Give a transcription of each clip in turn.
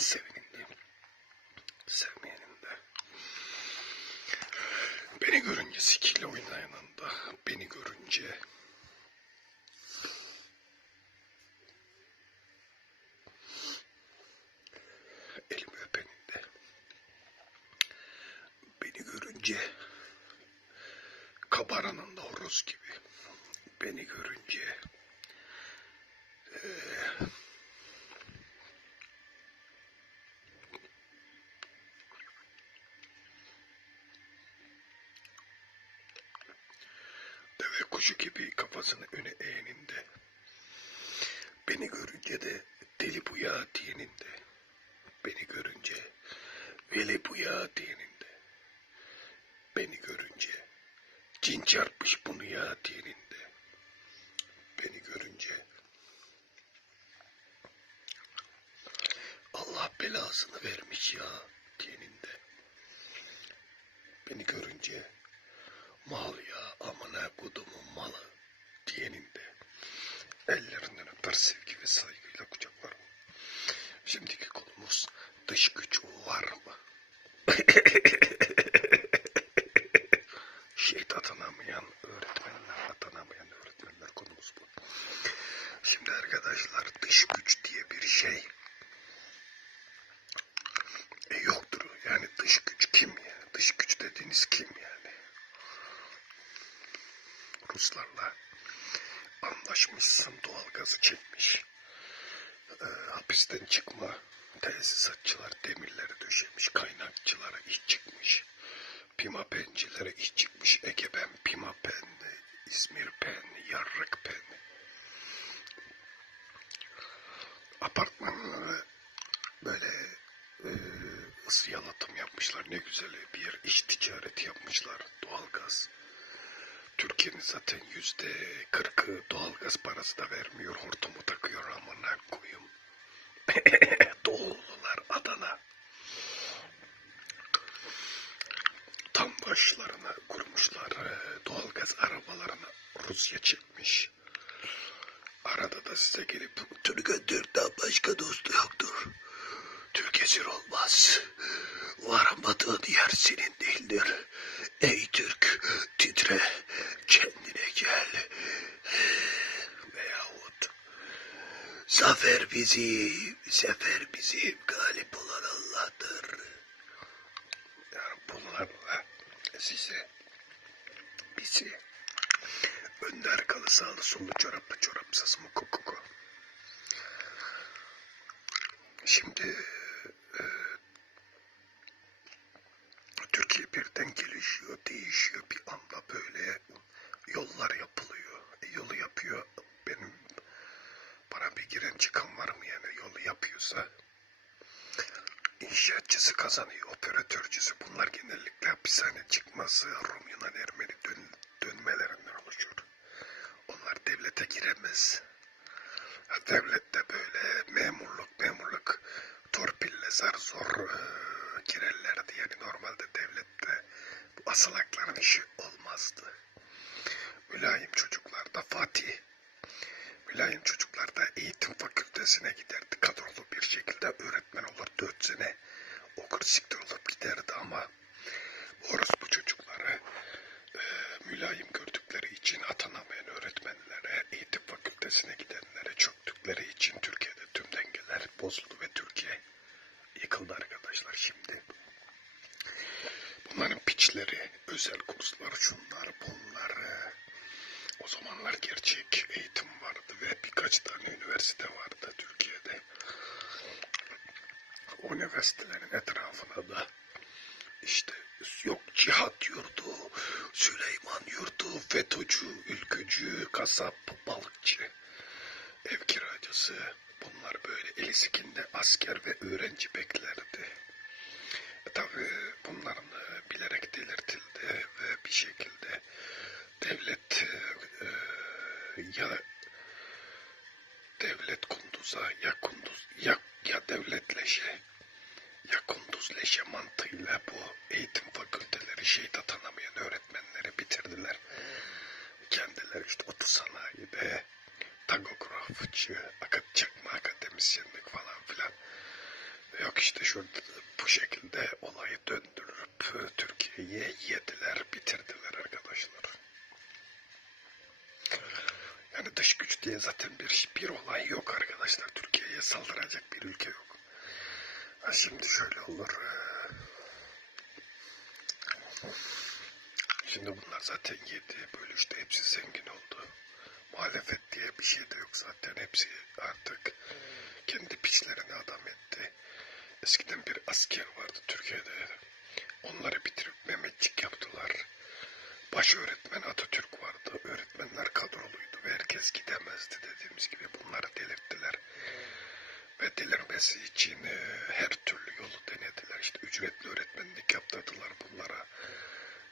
De. Sevmeyenin de. Beni görünce sikiyle oynayanın da. Beni görünce elimi öpenin de. Beni görünce kabaranın da horoz gibi. Beni görünce deve kuşu gibi kafasını öne eğeninde. Beni görünce de deli bu ya diyeninde. Beni görünce veli bu ya diyeninde. Beni görünce cin çarpmış bunu ya diyeninde. Beni görünce Allah belasını vermiş ya diyeninde. Beni görünce mal ya amına kodumun malı diyeninde. Ellerinden öper sevgi ve saygıyla kucaklarım. Şimdiki konumuz dış güç var mı? Şehit atanamayan öğretmenler, atanamayan öğretmenler konumuz bu. Şimdi arkadaşlar dış güç diye bir şey e, yoktur. Yani dış güç kim ya? Dış güç dediğiniz kim yani? Ruslarla anlaşmışsın doğalgazı çekmiş. Ee, hapisten çıkma tesisatçılar demirleri döşemiş. Kaynakçılara iş çıkmış. Pimapencilere iş çıkmış. Egemen Pimapen, İzmir Pen, Yarrık Pen. Apartmanlara böyle e, ısı yalıtım yapmışlar. Ne güzel bir yer. İş ticareti yapmışlar. Doğalgaz. Türkiye'nin zaten yüzde kırkı doğalgaz parası da vermiyor. Hortumu takıyor amına koyayım. Doğulular Adana. Tam başlarına kurmuşlar e, doğalgaz arabalarını Rusya çekmiş. Arada da size gelip Türkiye Türk'ten başka dostu yoktur. Türk esir olmaz. Varamadığın yer senin değildir. Ey Türk titre zafer bizim, sefer bizim, galip olan Allah'tır. Bunlarla size bizi önder kalı sağlı sollu çoraplı çorapsız mı kukuku. Şimdi e, Türkiye birden gelişiyor, değişiyor bir anda böyle yollar yapılıyor. E, yolu yapıyor benim bir giren çıkan var mı yani yolu yapıyorsa inşaatçısı kazanıyor, operatörcüsü bunlar genellikle hapishane çıkması, Rum Yunan Ermeni dön, dönmelerinden oluşur. Onlar devlete giremez. Ha, Devlette böyle memurluk memurluk torpille zar zor e, girerlerdi. Yani normalde devlette bu asılakların işi olmazdı. Mülayim çocuklar da Fatih. Mülayim çocuklar da eğitim fakültesine giderdi. Kadrolu bir şekilde öğretmen olur. Dört sene okur siktir olup giderdi ama orospu çocukları e, mülayim gördükleri için atanamayan öğretmenlere, eğitim fakültesine gidenlere çöktükleri için Türkiye'de tüm dengeler bozuldu ve Türkiye yıkıldı arkadaşlar şimdi. Bunların piçleri, özel kurslar, şunlar, bunlar. e, O zamanlar gerçek eğitim birkaç tane üniversite vardı Türkiye'de. O üniversitelerin etrafına da işte yok cihat yurdu, Süleyman yurdu, FETÖ'cü, ülkücü, kasap, balıkçı, ev kiracısı bunlar böyle eli sikinde asker ve öğrenci beklerdi. E tabi bunların bilerek delirtildi ve bir şekilde devlet e, ya devlet kunduza ya kunduz ya, ya devletleşe ya kunduz leşe mantığıyla bu eğitim fakülteleri şehit atanamayan öğretmenleri bitirdiler. Kendileri işte otosanayide tagografçı, akat çakma akademisyenlik falan filan. Yok işte şurada bu şekilde olayı döndürüp e, Türkiye'yi yediler, bitirdiler arkadaşlar. Yani dış güç diye zaten bir bir olay yok arkadaşlar. Türkiye'ye saldıracak bir ülke yok. Ha şimdi şöyle olur. e, Şimdi bunlar zaten yedi, bölüştü, hepsi zengin oldu. Muhalefet diye bir şey de yok zaten. Hepsi artık kendi piçlerini adam etti. Eskiden bir asker vardı Türkiye'de. Onları bitirip Mehmetçik yaptılar. Baş öğretmen Atatürk vardı. Öğretmenler kadroluydu ve herkes gidemezdi dediğimiz gibi. Bunları delirttiler. Ve delirmesi için e, her türlü yolu denediler. İşte ücretli öğretmenlik yaptırdılar bunlara.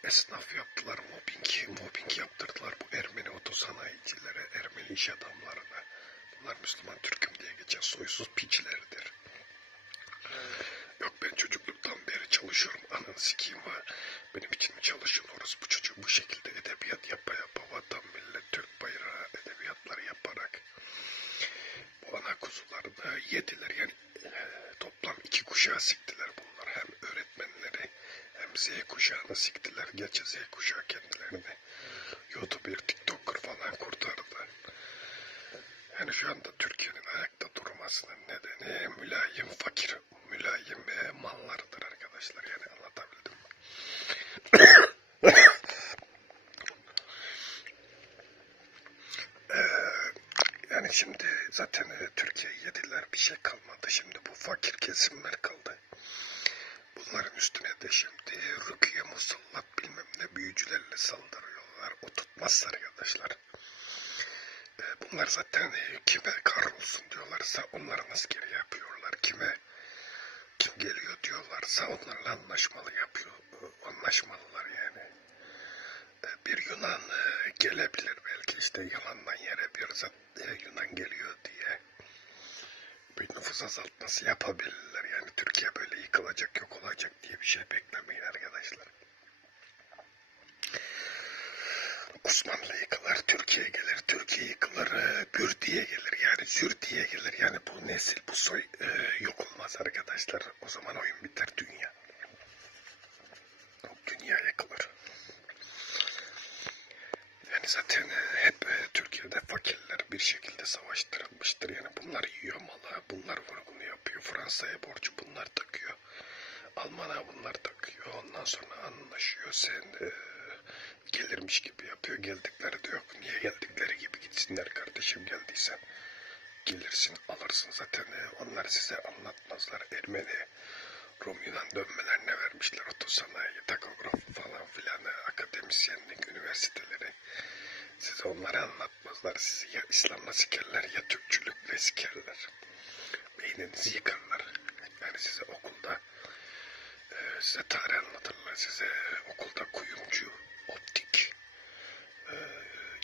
Esnaf yaptılar, mobbing, mobbing yaptırdılar bu Ermeni otosanayicilere, Ermeni iş adamlarına. Bunlar Müslüman Türk'üm diye geçen soysuz piçlerdir. Yok ben çocukluktan beri çalışıyorum. Ananı sikeyim var. Benim için mi çalışıyorsunuz? Bu çocuğu bu şekilde edebiyat yapa yapa vatan millet Türk bayrağı edebiyatları yaparak bu ana kuzularını yediler. Yani e, toplam iki kuşağı siktiler bunlar. Hem öğretmenleri hem Z kuşağını siktiler. Gerçi Z kuşağı kendilerini YouTuber, TikToker falan kurtardı. Yani şu anda Türkiye'nin ayakta durmasının nedeni mülayim fakir, mülayim e, mallarıdır arkadaşlar. Yani anlatabildim? Ee, yani şimdi zaten e, Türkiye yediler bir şey kalmadı. Şimdi bu fakir kesimler kaldı. Bunların üstüne de şimdi Rukiye Musallat bilmem ne büyücülerle saldırıyorlar. Tutmaz arkadaşlar. E, Bunlar zaten e, kime kahrolsun diyorlarsa onların askeri yapıyorlar. Kime kim geliyor diyorlarsa onlarla anlaşmalı yapıyor. e, Anlaşmalılar yani. Bir Yunan gelebilir belki işte yalandan yere bir zat Yunan geliyor diye bir nüfus azaltması yapabilirler. Yani Türkiye böyle yıkılacak yok olacak diye bir şey beklemeyin arkadaşlar. Osmanlı yıkılır, Türkiye gelir, Türkiye yıkılır, e, Bürdiye gelir yani Zürdiye gelir. Yani bu nesil, bu soy e, yok olmaz arkadaşlar. O zaman oyun biter dünya. Dünya yıkılır. Yani zaten e, hep e, Türkiye'de fakirler bir şekilde savaştırılmıştır. Yani bunlar yiyor malı, bunlar vurgunu yapıyor. Fransa'ya borcu bunlar takıyor. Alman'a bunlar takıyor. Ondan sonra anlaşıyor. Sen e, yapıyor. Geldikleri de yok. Niye geldikleri gibi gitsinler kardeşim geldiysen. Gelirsin alırsın zaten. E, onlar size anlatmazlar. Ermeni Rum Yunan dönmelerine vermişler otosanayi, takograf falan filan, e, akademisyenlik, üniversiteleri. Size onları anlatmazlar. Sizi ya İslam'la sikerler ya Türkçülükle sikerler. Beyninizi yıkarlar. Yani size okulda e, size tarih anlatırlar. Size okulda kuyumcu, optik,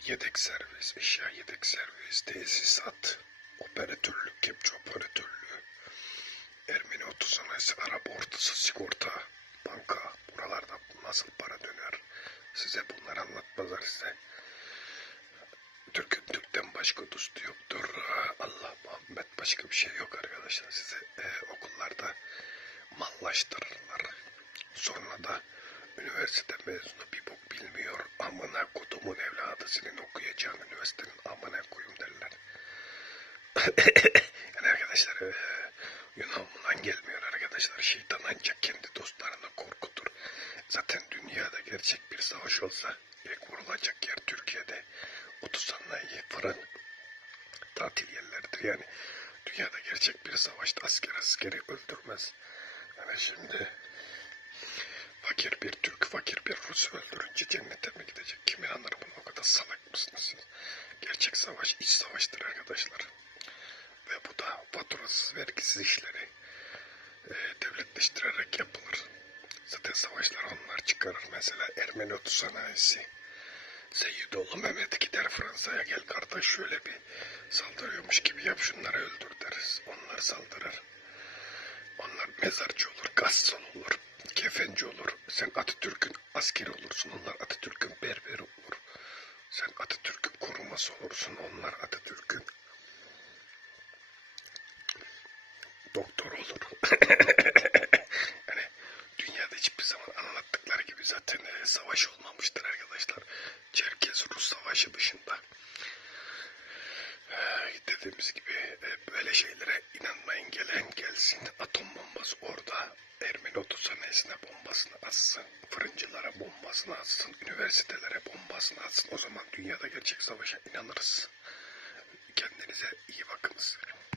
yedek servis, eşya yedek servis, tesisat, operatörlük, kepçe operatörlüğü, Ermeni otosanayisi, araba ortası, sigorta, banka, buralarda nasıl para döner? Size bunları anlatmazlar size. Türk'ün Türk'ten başka dostu yoktur. Allah Muhammed başka bir şey yok arkadaşlar. Size e, okullarda mallaştırırlar. Sonra da üniversite mezunu bir bok bilmiyor. Amına kodumun evladı senin okuyacağın üniversitenin amına koyum derler. yani arkadaşlar e, gelmiyor arkadaşlar. Şeytan ancak kendi dostlarını korkutur. Zaten dünyada gerçek bir savaş olsa ilk vurulacak yer Türkiye'de. Otosanayi, fırın, tatil yerleridir. Yani dünyada gerçek bir savaşta asker askeri öldürmez. Yani şimdi fakir bir Türk, fakir bir Rus öldürünce cennete mi gidecek? Kim inanır buna? O kadar salak mısınız? Gerçek savaş iç savaştır arkadaşlar. Ve bu da faturasız, vergisiz işleri e, devletleştirerek yapılır. Zaten savaşlar onlar çıkarır. Mesela Ermeni otosanayisi. Seyyidoğlu Mehmet gider Fransa'ya gel kardeş şöyle bir saldırıyormuş gibi yap şunları öldür deriz. Onlar saldırır. Onlar mezarcı olur, gassol olur, kefenci olur. Sen Atatürk'ün askeri olursun, onlar Atatürk'ün berberi olur. Sen Atatürk'ün koruması olursun, onlar Atatürk'ün doktor olur. hani dünyada hiçbir zaman anlattıkları gibi zaten e, savaş olmamıştır arkadaşlar. Çerkez-Rus savaşı dışında. Dediğimiz gibi e, böyle şeylere inanmayın gelen gelsin. Atom bombası orada. Ermeni otosanayisine bombasını atsın. Fırıncılara bombasını atsın. Üniversitelere bombasını atsın. O zaman dünyada gerçek savaşa inanırız. Kendinize iyi bakınız.